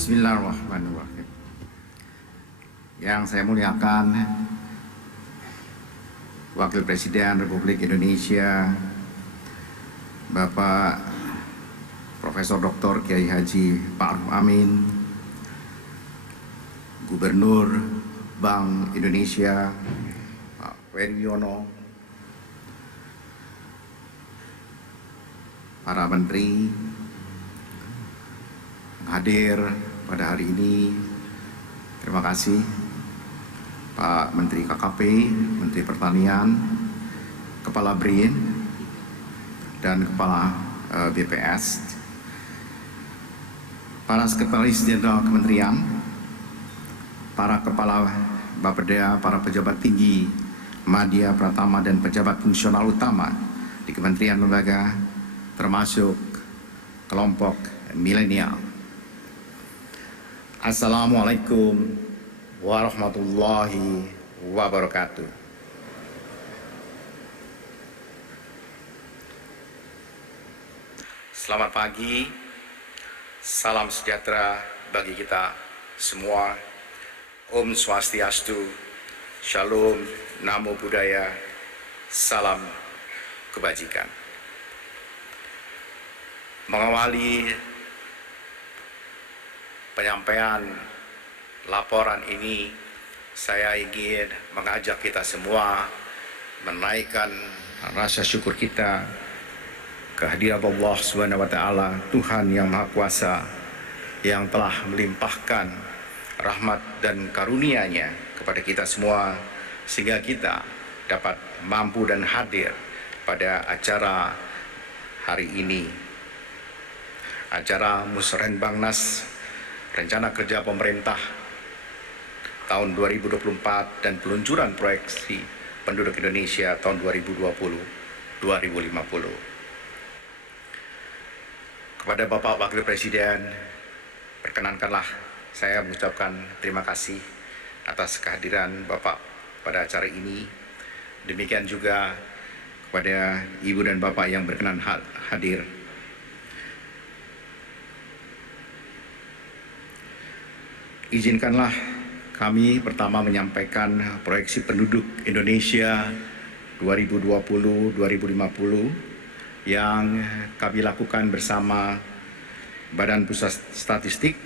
Bismillahirrahmanirrahim. Yang saya muliakan Wakil Presiden Republik Indonesia Bapak Profesor Dr. Kiai Haji Ma'ruf Amin, Gubernur Bank Indonesia Pak Weryono, para menteri hadir pada hari ini. Terima kasih Pak Menteri KKP, Menteri Pertanian, Kepala BRIN, dan Kepala BPS, para Sekretaris Jenderal Kementerian, para Kepala Bapeda, para pejabat tinggi Madya Pratama dan pejabat fungsional utama di Kementerian Lembaga, termasuk kelompok milenial. Assalamualaikum warahmatullahi wabarakatuh. Selamat pagi, salam sejahtera bagi kita semua. Om Swastiastu, Shalom, Namo Buddhaya, salam kebajikan. Mengawali penyampaian laporan ini, saya ingin mengajak kita semua menaikkan rasa syukur kita kehadirat Allah Subhanahu wa Ta'ala, Tuhan yang Maha Kuasa, yang telah melimpahkan rahmat dan karunia-Nya kepada kita semua, sehingga kita dapat mampu dan hadir pada acara hari ini, acara Musrenbangnas Rencana Kerja Pemerintah tahun 2024 dan peluncuran proyeksi penduduk Indonesia tahun 2020-2050. Kepada Bapak Wakil Presiden, perkenankanlah saya mengucapkan terima kasih atas kehadiran Bapak pada acara ini. Demikian juga kepada Ibu dan Bapak yang berkenan hadir. Izinkanlah kami pertama menyampaikan proyeksi penduduk Indonesia 2020-2050 yang kami lakukan bersama Badan Pusat Statistik,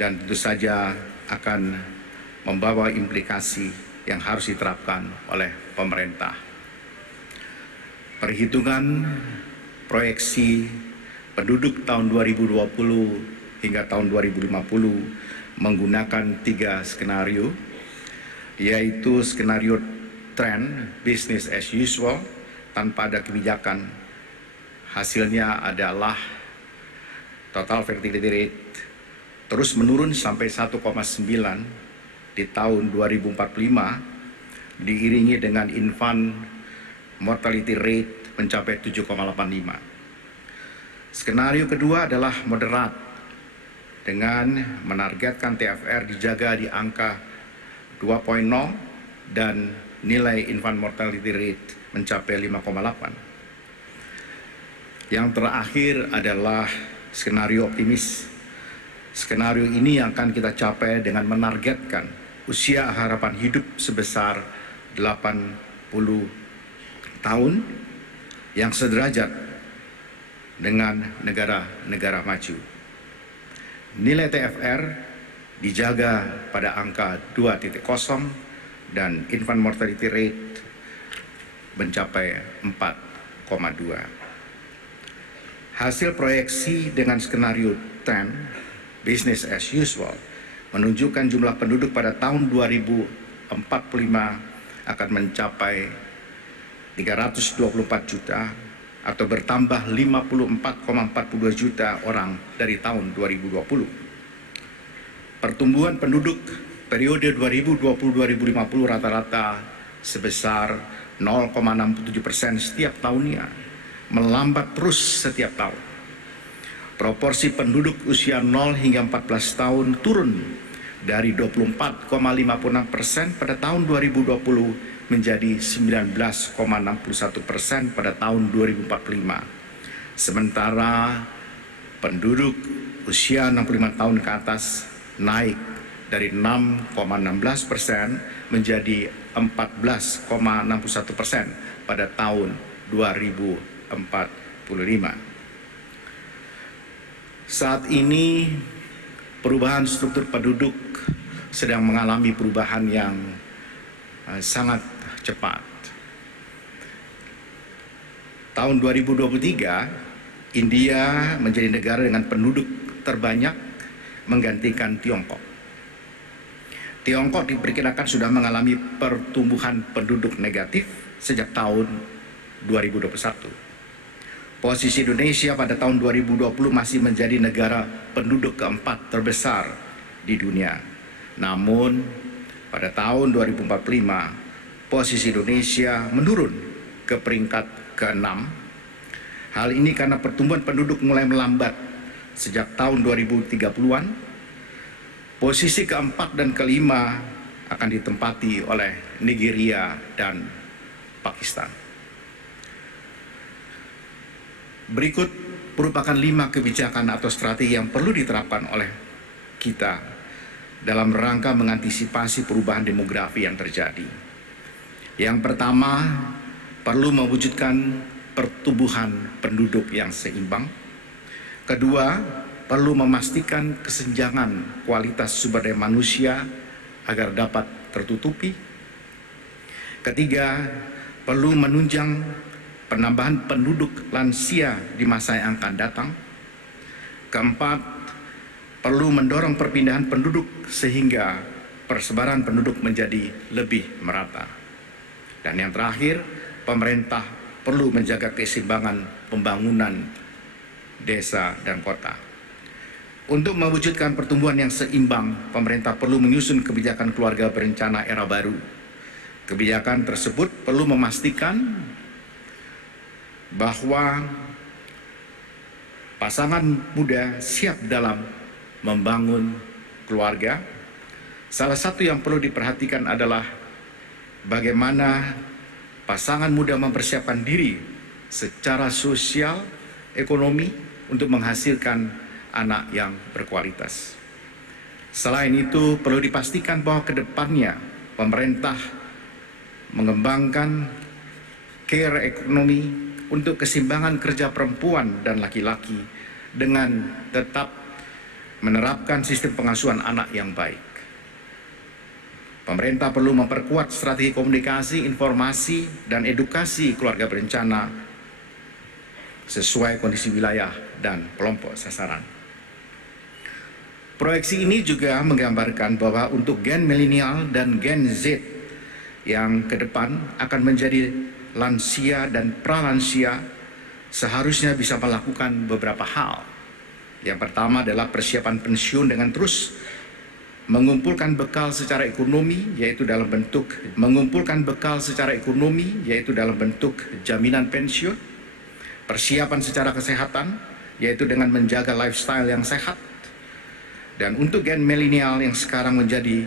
dan tentu saja akan membawa implikasi yang harus diterapkan oleh pemerintah. Perhitungan proyeksi penduduk tahun 2020 hingga tahun 2050 menggunakan 3 skenario, yaitu skenario trend business as usual tanpa ada kebijakan. Hasilnya adalah total fertility rate terus menurun sampai 1,9 di tahun 2045, diiringi dengan infant mortality rate mencapai 7,85. Skenario kedua adalah moderat dengan menargetkan TFR dijaga di angka 2.0 dan nilai infant mortality rate mencapai 5,8. Yang terakhir adalah skenario optimis. Skenario ini yang akan kita capai dengan menargetkan usia harapan hidup sebesar 80 tahun yang sederajat dengan negara-negara maju. Nilai TFR dijaga pada angka 2.0 dan infant mortality rate mencapai 4,2. Hasil proyeksi dengan skenario 10 business as usual menunjukkan jumlah penduduk pada tahun 2045 akan mencapai 324 juta atau bertambah 54,42 juta orang dari tahun 2020. Pertumbuhan penduduk periode 2020-2050 rata-rata sebesar 0,67% setiap tahunnya, melambat terus setiap tahun. Proporsi penduduk usia 0 hingga 14 tahun turun dari 24,56% pada tahun 2020 menjadi 19,61% pada tahun 2045. Sementara penduduk usia 65 tahun ke atas naik dari 6,16% menjadi 14,61% pada tahun 2045. Saat ini perubahan struktur penduduk sedang mengalami perubahan yang sangat cepat. Tahun 2023, India menjadi negara dengan penduduk terbanyak menggantikan Tiongkok. Tiongkok diperkirakan sudah mengalami pertumbuhan penduduk negatif sejak tahun 2021. Posisi Indonesia pada tahun 2020 masih menjadi negara penduduk keempat terbesar di dunia. Namun, pada tahun 2045, posisi Indonesia menurun ke peringkat ke-6. Hal ini karena pertumbuhan penduduk mulai melambat sejak tahun 2030-an. Posisi keempat dan kelima akan ditempati oleh Nigeria dan Pakistan. Berikut merupakan 5 kebijakan atau strategi yang perlu diterapkan oleh kita dalam rangka mengantisipasi perubahan demografi yang terjadi. Yang pertama, perlu mewujudkan pertumbuhan penduduk yang seimbang. Kedua, perlu memastikan kesenjangan kualitas sumber daya manusia agar dapat tertutupi. Ketiga, perlu menunjang penambahan penduduk lansia di masa yang akan datang. Keempat, perlu mendorong perpindahan penduduk sehingga persebaran penduduk menjadi lebih merata. Dan yang terakhir, pemerintah perlu menjaga keseimbangan pembangunan desa dan kota. Untuk mewujudkan pertumbuhan yang seimbang, pemerintah perlu menyusun kebijakan keluarga berencana era baru. Kebijakan tersebut perlu memastikan bahwa pasangan muda siap dalam membangun keluarga. Salah satu yang perlu diperhatikan adalah bagaimana pasangan muda mempersiapkan diri secara sosial, ekonomi untuk menghasilkan anak yang berkualitas. Selain itu, perlu dipastikan bahwa ke depannya pemerintah mengembangkan care ekonomi untuk keseimbangan kerja perempuan dan laki-laki dengan tetap menerapkan sistem pengasuhan anak yang baik. Pemerintah perlu memperkuat strategi komunikasi, informasi, dan edukasi keluarga berencana sesuai kondisi wilayah dan kelompok sasaran. Proyeksi ini juga menggambarkan bahwa untuk gen milenial dan gen Z yang ke depan akan menjadi lansia dan pralansia seharusnya bisa melakukan beberapa hal. Yang pertama adalah persiapan pensiun dengan terus mengumpulkan bekal secara ekonomi yaitu dalam bentuk jaminan pensiun, persiapan secara kesehatan yaitu dengan menjaga lifestyle yang sehat. Dan untuk gen milenial yang sekarang menjadi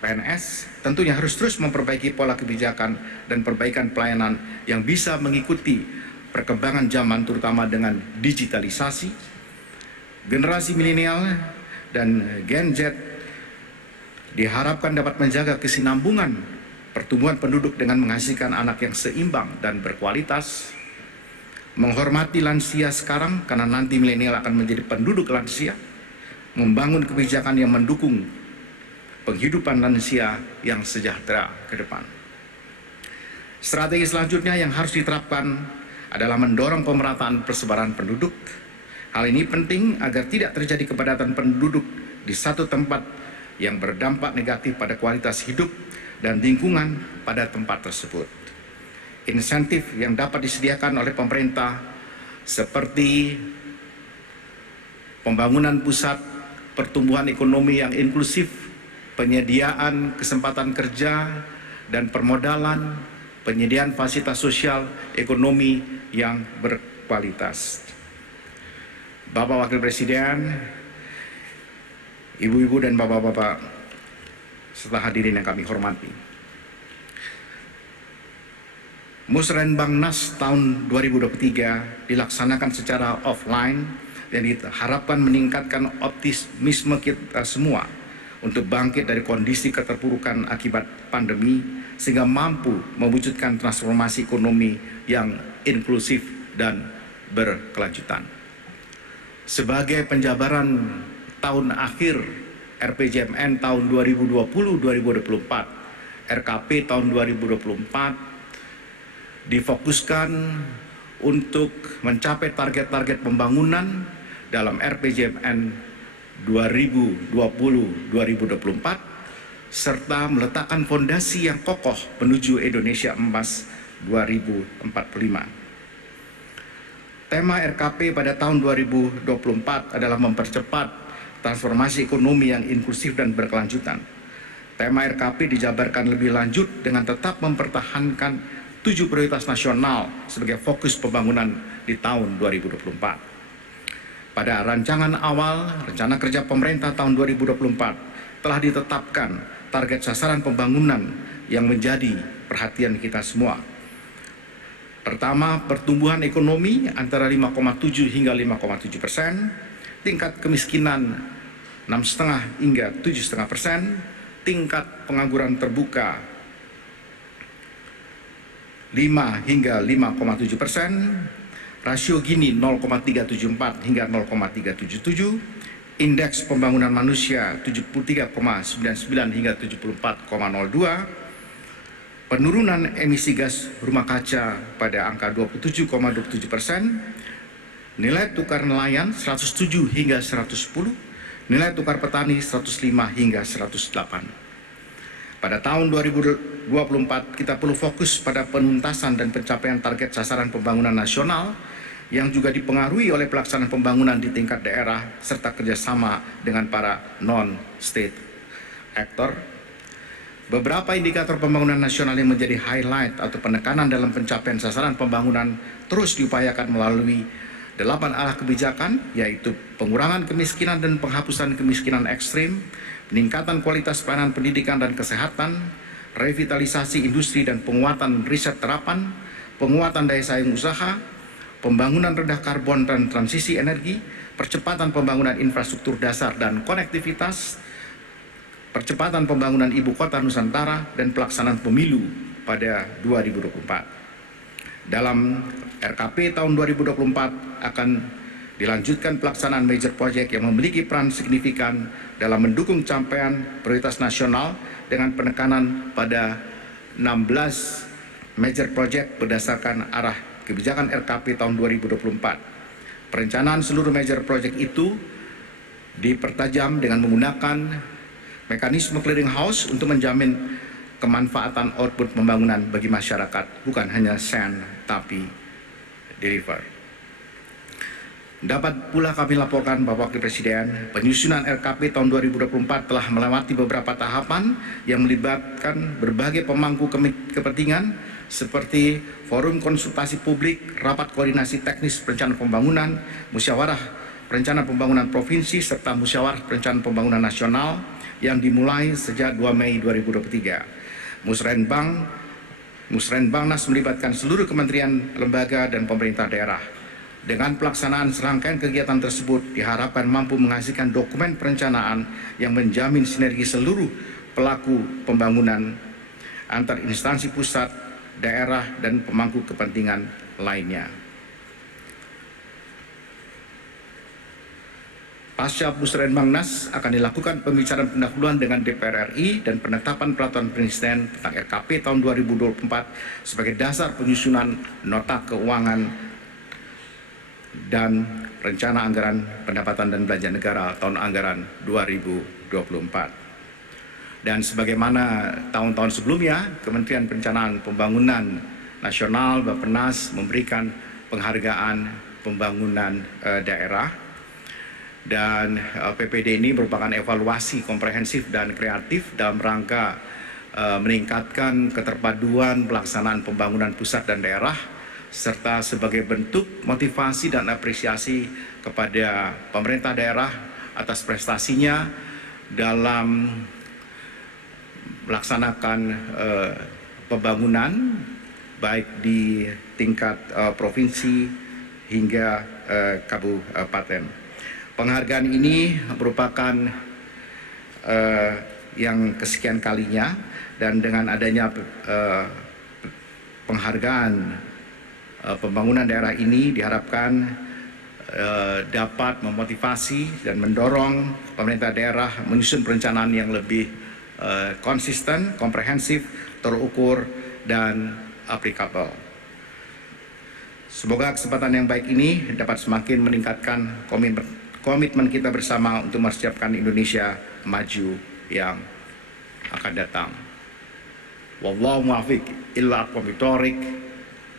PNS, tentunya harus terus memperbaiki pola kebijakan dan perbaikan pelayanan yang bisa mengikuti perkembangan zaman terutama dengan digitalisasi. Generasi milenial dan gen Z diharapkan dapat menjaga kesinambungan pertumbuhan penduduk dengan menghasilkan anak yang seimbang dan berkualitas, menghormati lansia sekarang karena nanti milenial akan menjadi penduduk lansia, membangun kebijakan yang mendukung penghidupan lansia yang sejahtera ke depan. Strategi selanjutnya yang harus diterapkan adalah mendorong pemerataan persebaran penduduk. Hal ini penting agar tidak terjadi kepadatan penduduk di satu tempat yang berdampak negatif pada kualitas hidup dan lingkungan pada tempat tersebut. Insentif yang dapat disediakan oleh pemerintah seperti pembangunan pusat pertumbuhan ekonomi yang inklusif, penyediaan kesempatan kerja dan permodalan, penyediaan fasilitas sosial ekonomi yang berkualitas. Bapak Wakil Presiden, Ibu-ibu dan Bapak-bapak serta hadirin yang kami hormati. Musrenbangnas tahun 2023 dilaksanakan secara offline yang diharapkan meningkatkan optimisme kita semua untuk bangkit dari kondisi keterpurukan akibat pandemi sehingga mampu mewujudkan transformasi ekonomi yang inklusif dan berkelanjutan. Sebagai penjabaran tahun akhir RPJMN tahun 2020-2024, RKP tahun 2024 difokuskan untuk mencapai target-target pembangunan dalam RPJMN 2020-2024 serta meletakkan fondasi yang kokoh menuju Indonesia Emas 2045. Tema RKP pada tahun 2024 adalah mempercepat transformasi ekonomi yang inklusif dan berkelanjutan. Tema RKP dijabarkan lebih lanjut dengan tetap mempertahankan 7 prioritas nasional sebagai fokus pembangunan di tahun 2024. Pada rancangan awal, rencana kerja pemerintah tahun 2024 telah ditetapkan target sasaran pembangunan yang menjadi perhatian kita semua. Pertama, pertumbuhan ekonomi antara 5,7 hingga 5,7%, tingkat kemiskinan 6,5 hingga 7,5%, tingkat pengangguran terbuka 5 hingga 5,7%, rasio Gini 0,374 hingga 0,377, indeks pembangunan manusia 73,99 hingga 74,02, penurunan emisi gas rumah kaca pada angka 27,27%, nilai tukar nelayan 107 hingga 110, nilai tukar petani 105 hingga 108. Pada tahun 2024 kita perlu fokus pada penuntasan dan pencapaian target sasaran pembangunan nasional yang juga dipengaruhi oleh pelaksanaan pembangunan di tingkat daerah serta kerjasama dengan para non-state actor. Beberapa indikator pembangunan nasional yang menjadi highlight atau penekanan dalam pencapaian sasaran pembangunan terus diupayakan melalui 8 arah kebijakan, yaitu pengurangan kemiskinan dan penghapusan kemiskinan ekstrim, peningkatan kualitas pelayanan pendidikan dan kesehatan, revitalisasi industri dan penguatan riset terapan, penguatan daya saing usaha, pembangunan rendah karbon dan transisi energi, percepatan pembangunan infrastruktur dasar dan konektivitas, percepatan pembangunan ibu kota Nusantara, dan pelaksanaan pemilu pada 2024. Dalam RKP tahun 2024 akan dilanjutkan pelaksanaan major project yang memiliki peran signifikan dalam mendukung capaian prioritas nasional dengan penekanan pada 16 major project berdasarkan arah kebijakan RKP tahun 2024. Perencanaan seluruh major project itu dipertajam dengan menggunakan mekanisme clearing house untuk menjamin kemanfaatan output pembangunan bagi masyarakat, bukan hanya send tapi deliver. Dapat pula kami laporkan Bapak Wakil Presiden, penyusunan RKP tahun 2024 telah melewati beberapa tahapan yang melibatkan berbagai pemangku kepentingan seperti forum konsultasi publik, rapat koordinasi teknis perencanaan pembangunan, musyawarah perencanaan pembangunan provinsi, serta musyawarah perencanaan pembangunan nasional yang dimulai sejak 2 Mei 2023. Musrenbangnas melibatkan seluruh kementerian, lembaga, dan pemerintah daerah. Dengan pelaksanaan serangkaian kegiatan tersebut diharapkan mampu menghasilkan dokumen perencanaan yang menjamin sinergi seluruh pelaku pembangunan antar instansi pusat, daerah, dan pemangku kepentingan lainnya. Pasca Musrenbangnas akan dilakukan pembicaraan pendahuluan dengan DPR RI dan penetapan peraturan presiden tentang RKP tahun 2024 sebagai dasar penyusunan nota keuangan dan rencana anggaran pendapatan dan belanja negara tahun anggaran 2024. Dan sebagaimana tahun-tahun sebelumnya, Kementerian Perencanaan Pembangunan Nasional Bappenas memberikan penghargaan pembangunan daerah. Dan PPD ini merupakan evaluasi komprehensif dan kreatif dalam rangka meningkatkan keterpaduan pelaksanaan pembangunan pusat dan daerah, serta sebagai bentuk motivasi dan apresiasi kepada pemerintah daerah atas prestasinya dalam melaksanakan pembangunan baik di tingkat provinsi hingga kabupaten. Penghargaan ini merupakan yang kesekian kalinya, dan dengan adanya penghargaan pembangunan daerah ini diharapkan dapat memotivasi dan mendorong pemerintah daerah menyusun perencanaan yang lebih konsisten, komprehensif, terukur, dan aplikabel. Semoga kesempatan yang baik ini dapat semakin meningkatkan komitmen kita bersama untuk mempersiapkan Indonesia maju yang akan datang. Wallahu muwaffiq illa aqwamit thoriq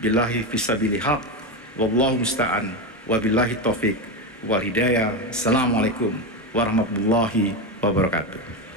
billahi fisabilil haq wallahu musta'an wabillahi taufiq wal hidayah. Assalamualaikum warahmatullahi wabarakatuh.